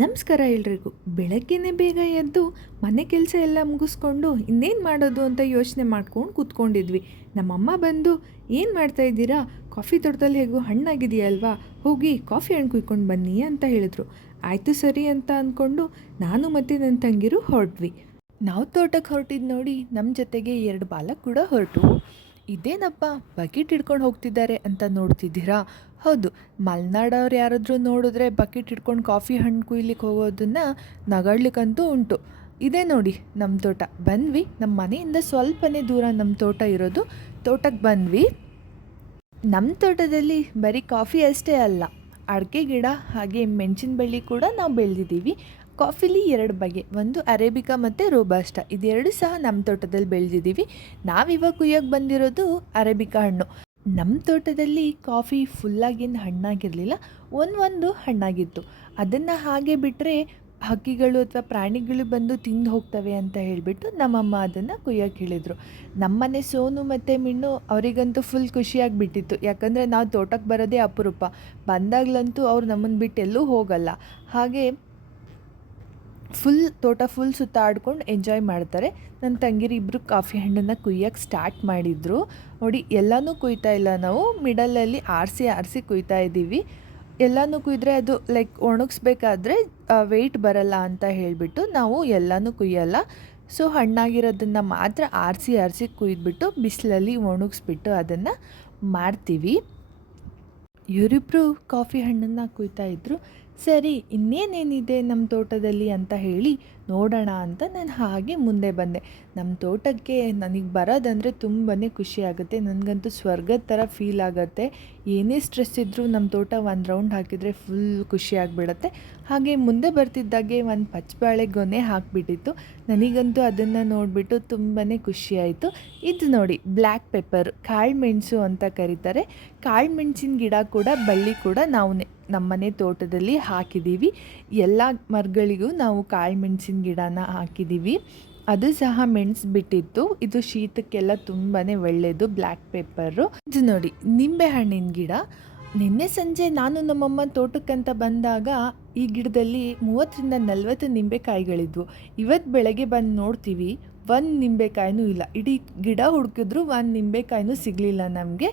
ನಮಸ್ಕಾರ ಎಲ್ರಿಗೂ. ಬೆಳಗ್ಗೆನೇ ಬೇಗ ಎದ್ದು ಮನೆ ಕೆಲಸ ಎಲ್ಲ ಮುಗಿಸ್ಕೊಂಡು ಇನ್ನೇನು ಮಾಡೋದು ಅಂತ ಯೋಚನೆ ಮಾಡ್ಕೊಂಡು ಕೂತ್ಕೊಂಡಿದ್ವಿ. ನಮ್ಮಮ್ಮ ಬಂದು, ಏನು ಮಾಡ್ತಾಯಿದ್ದೀರಾ, ಕಾಫಿ ತೋಟದಲ್ಲಿ ಹೇಗೂ ಹಣ್ಣಾಗಿದೆಯಲ್ವಾ, ಹೋಗಿ ಕಾಫಿ ಹಣ್ಣು ಕುಯ್ಕೊಂಡು ಬನ್ನಿ ಅಂತ ಹೇಳಿದ್ರು. ಆಯಿತು ಸರಿ ಅಂತ ಅಂದ್ಕೊಂಡು ನಾನು ಮತ್ತು ನನ್ನ ತಂಗಿರು ಹೊರಟ್ವಿ. ನಾವು ತೋಟಕ್ಕೆ ಹೊರಟಿದ್ದು ನೋಡಿ ನಮ್ಮ ಜೊತೆಗೆ 2 ಬಾಲಕ್ ಕೂಡ ಹೊರಟು. ಇದೇನಪ್ಪ ಬಕೆಟ್ ಹಿಡ್ಕೊಂಡು ಹೋಗ್ತಿದ್ದಾರೆ ಅಂತ ನೋಡ್ತಿದ್ದೀರಾ? ಹೌದು, ಮಲೆನಾಡವ್ರು ಯಾರಾದರೂ ನೋಡಿದ್ರೆ ಬಕೆಟ್ ಹಿಡ್ಕೊಂಡು ಕಾಫಿ ಹಣ್ಣು ಕುಯ್ಲಿಕ್ಕೆ ಹೋಗೋದನ್ನು ನಗಾಡ್ಲಿಕ್ಕಂತೂ ಉಂಟು. ಇದೇ ನೋಡಿ ನಮ್ಮ ತೋಟ. ಬಂದ್ವಿ, ನಮ್ಮ ಮನೆಯಿಂದ ಸ್ವಲ್ಪನೇ ದೂರ ನಮ್ಮ ತೋಟ ಇರೋದು. ತೋಟಕ್ಕೆ ಬಂದ್ವಿ. ನಮ್ಮ ತೋಟದಲ್ಲಿ ಬರೀ ಕಾಫಿ ಅಷ್ಟೇ ಅಲ್ಲ, ಅಡಿಕೆ ಗಿಡ ಹಾಗೆ ಮೆಣಸಿನ ಬಳ್ಳಿ ಕೂಡ ನಾವು ಬೆಳೆದಿದ್ದೀವಿ. ಕಾಫಿಲಿ 2 ಬಗೆ, ಒಂದು ಅರೇಬಿಕಾ ಮತ್ತು ರೋಬಸ್ಟಾ. ಇದೆರಡು ಸಹ ನಮ್ಮ ತೋಟದಲ್ಲಿ ಬೆಳೆದಿದ್ದೀವಿ. ನಾವಿವಾಗ ಕುಯ್ಯೋಕ್ಕೆ ಬಂದಿರೋದು ಅರೇಬಿಕಾ ಹಣ್ಣು. ನಮ್ಮ ತೋಟದಲ್ಲಿ ಕಾಫಿ ಫುಲ್ಲಾಗೇನು ಹಣ್ಣಾಗಿರಲಿಲ್ಲ, ಒಂದು ಹಣ್ಣಾಗಿತ್ತು. ಅದನ್ನು ಹಾಗೆ ಬಿಟ್ಟರೆ ಹಕ್ಕಿಗಳು ಅಥವಾ ಪ್ರಾಣಿಗಳು ಬಂದು ತಿಂದು ಹೋಗ್ತವೆ ಅಂತ ಹೇಳಿಬಿಟ್ಟು ನಮ್ಮಮ್ಮ ಅದನ್ನು ಕುಯ್ಯೋಕ್ಕೆ ಹೇಳಿದರು. ನಮ್ಮನೆ ಸೋನು ಮತ್ತು ಮಿಣ್ಣು ಅವರಿಗಂತೂ ಫುಲ್ ಖುಷಿಯಾಗಿಬಿಟ್ಟಿತ್ತು. ಯಾಕಂದರೆ ನಾವು ತೋಟಕ್ಕೆ ಬರೋದೇ ಅಪರೂಪ. ಬಂದಾಗಲಂತೂ ಅವ್ರು ನಮ್ಮನ್ನು ಬಿಟ್ಟು ಎಲ್ಲೂ ಹೋಗಲ್ಲ. ಹಾಗೆ ತೋಟ ಫುಲ್ ಸುತ್ತಾಡ್ಕೊಂಡು ಎಂಜಾಯ್ ಮಾಡ್ತಾರೆ. ನನ್ನ ತಂಗಿರು ಇಬ್ಬರು ಕಾಫಿ ಹಣ್ಣನ್ನು ಕುಯ್ಯೋಕ್ಕೆ ಸ್ಟಾರ್ಟ್ ಮಾಡಿದರು. ನೋಡಿ, ಎಲ್ಲನೂ ಕುಯ್ತಾ ಇಲ್ಲ, ನಾವು ಮಿಡಲಲ್ಲಿ ಆರಿಸಿ ಕುಯ್ತಾ ಇದ್ದೀವಿ. ಎಲ್ಲನೂ ಕುಯ್ದರೆ ಅದು ಒಣಗಿಸ್ಬೇಕಾದ್ರೆ ವೆಯ್ಟ್ ಬರಲ್ಲ ಅಂತ ಹೇಳಿಬಿಟ್ಟು ನಾವು ಎಲ್ಲನೂ ಕುಯ್ಯಲ್ಲ. ಸೊ ಹಣ್ಣಾಗಿರೋದನ್ನು ಮಾತ್ರ ಆರಿಸಿ ಕುಯ್ದುಬಿಟ್ಟು ಬಿಸಿಲಲ್ಲಿ ಒಣಗಿಸ್ಬಿಟ್ಟು ಅದನ್ನು ಮಾಡ್ತೀವಿ. ಇವರಿಬ್ಬರು ಕಾಫಿ ಹಣ್ಣನ್ನು ಕುಯ್ತಾಯಿದ್ರು. ಸರಿ, ಇನ್ನೇನೇನಿದೆ ನಮ್ಮ ತೋಟದಲ್ಲಿ ಅಂತ ಹೇಳಿ ನೋಡೋಣ ಅಂತ ನಾನು ಹಾಗೆ ಮುಂದೆ ಬಂದೆ. ನಮ್ಮ ತೋಟಕ್ಕೆ ನನಗೆ ಬರೋದಂದರೆ ತುಂಬಾ ಖುಷಿ ಆಗುತ್ತೆ. ನನಗಂತೂ ಸ್ವರ್ಗದ ಥರ ಫೀಲ್ ಆಗುತ್ತೆ. ಏನೇ ಸ್ಟ್ರೆಸ್ ಇದ್ದರೂ ನಮ್ಮ ತೋಟ ಒಂದು ರೌಂಡ್ ಹಾಕಿದರೆ ಫುಲ್ ಖುಷಿ ಆಗಿಬಿಡುತ್ತೆ. ಹಾಗೆ ಮುಂದೆ ಬರ್ತಿದ್ದಾಗೆ ಒಂದು ಪಚ್ಚಬಾಳೆ ಗೊನೆ ಹಾಕಿಬಿಟ್ಟಿತ್ತು. ನನಗಂತೂ ಅದನ್ನು ನೋಡಿಬಿಟ್ಟು ತುಂಬಾ ಖುಷಿಯಾಯಿತು. ಇದು ನೋಡಿ, ಬ್ಲ್ಯಾಕ್ ಪೆಪ್ಪರ್, ಕಾಳು ಮೆಣಸು ಅಂತ ಕರೀತಾರೆ. ಕಾಳು ಮೆಣಸಿನ ಗಿಡ ಕೂಡ ಬಳ್ಳಿ ಕೂಡ ನಾವು ನಮ್ಮನೆ ತೋಟದಲ್ಲಿ ಹಾಕಿದ್ದೀವಿ. ಎಲ್ಲ ಮರಗಳಿಗೂ ನಾವು ಕಾಳು ಮೆಣಸಿನ ಗಿಡನ ಹಾಕಿದ್ದೀವಿ. ಅದು ಸಹ ಮೆಣಸು ಬಿಟ್ಟಿತ್ತು. ಇದು ಶೀತಕ್ಕೆಲ್ಲ ತುಂಬಾ ಒಳ್ಳೆಯದು, ಬ್ಲ್ಯಾಕ್ ಪೆಪ್ಪರು. ಇದು ನೋಡಿ, ನಿಂಬೆ ಹಣ್ಣಿನ ಗಿಡ. ನಿನ್ನೆ ಸಂಜೆ ನಾನು ನಮ್ಮಮ್ಮ ತೋಟಕ್ಕಂತ ಬಂದಾಗ ಈ ಗಿಡದಲ್ಲಿ 30-40 ನಿಂಬೆಕಾಯಿಗಳಿದ್ವು. ಇವತ್ತು ಬೆಳಗ್ಗೆ ಬಂದು ನೋಡ್ತೀವಿ, 1 ನಿಂಬೆಕಾಯಿನೂ ಇಲ್ಲ. ಇಡೀ ಗಿಡ ಹುಡುಕಿದ್ರು 1 ನಿಂಬೆಕಾಯಿನೂ ಸಿಗಲಿಲ್ಲ ನಮಗೆ.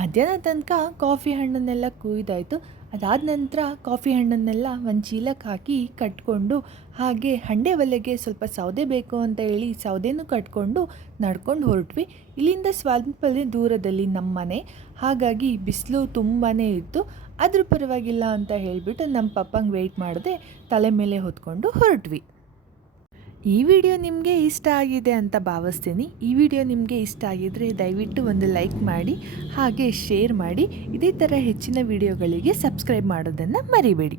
ಮಧ್ಯಾಹ್ನ ತನಕ ಕಾಫಿ ಹಣ್ಣನ್ನೆಲ್ಲ ಕುಯ್ದಾಯಿತು. ಅದಾದ ನಂತರ ಕಾಫಿ ಹಣ್ಣನ್ನೆಲ್ಲ ಒಂದು ಚೀಲಕ್ಕೆ ಹಾಕಿ ಕಟ್ಕೊಂಡು, ಹಾಗೆ ಹಂಡೆ ಒಲೆಗೆ ಸ್ವಲ್ಪ ಸೌದೆ ಬೇಕು ಅಂತ ಹೇಳಿ ಸೌದೆನೂ ಕಟ್ಕೊಂಡು ನಡ್ಕೊಂಡು ಹೊರಟ್ವಿ. ಇಲ್ಲಿಂದ ಸ್ವಲ್ಪನೇ ದೂರದಲ್ಲಿ ನಮ್ಮ ಮನೆ. ಹಾಗಾಗಿ ಬಿಸಿಲು ತುಂಬಾ ಇತ್ತು. ಆದರೂ ಪರವಾಗಿಲ್ಲ ಅಂತ ಹೇಳಿಬಿಟ್ಟು ನಮ್ಮ ಪಪ್ಪಂಗೆ ವೆಯ್ಟ್ ಮಾಡದೆ ತಲೆ ಮೇಲೆ ಹೊತ್ಕೊಂಡು ಹೊರಟ್ವಿ. ಈ ವಿಡಿಯೋ ನಿಮಗೆ ಇಷ್ಟ ಆಗಿದೆ ಅಂತ ಭಾವಿಸ್ತೀನಿ. ಈ ವಿಡಿಯೋ ನಿಮಗೆ ಇಷ್ಟ ಆಗಿದ್ದರೆ ದಯವಿಟ್ಟು ಒಂದು ಲೈಕ್ ಮಾಡಿ, ಹಾಗೆ ಶೇರ್ ಮಾಡಿ. ಇದೇ ಥರ ಹೆಚ್ಚಿನ ವಿಡಿಯೋಗಳಿಗೆ ಸಬ್ಸ್ಕ್ರೈಬ್ ಮಾಡೋದನ್ನು ಮರಿಬೇಡಿ.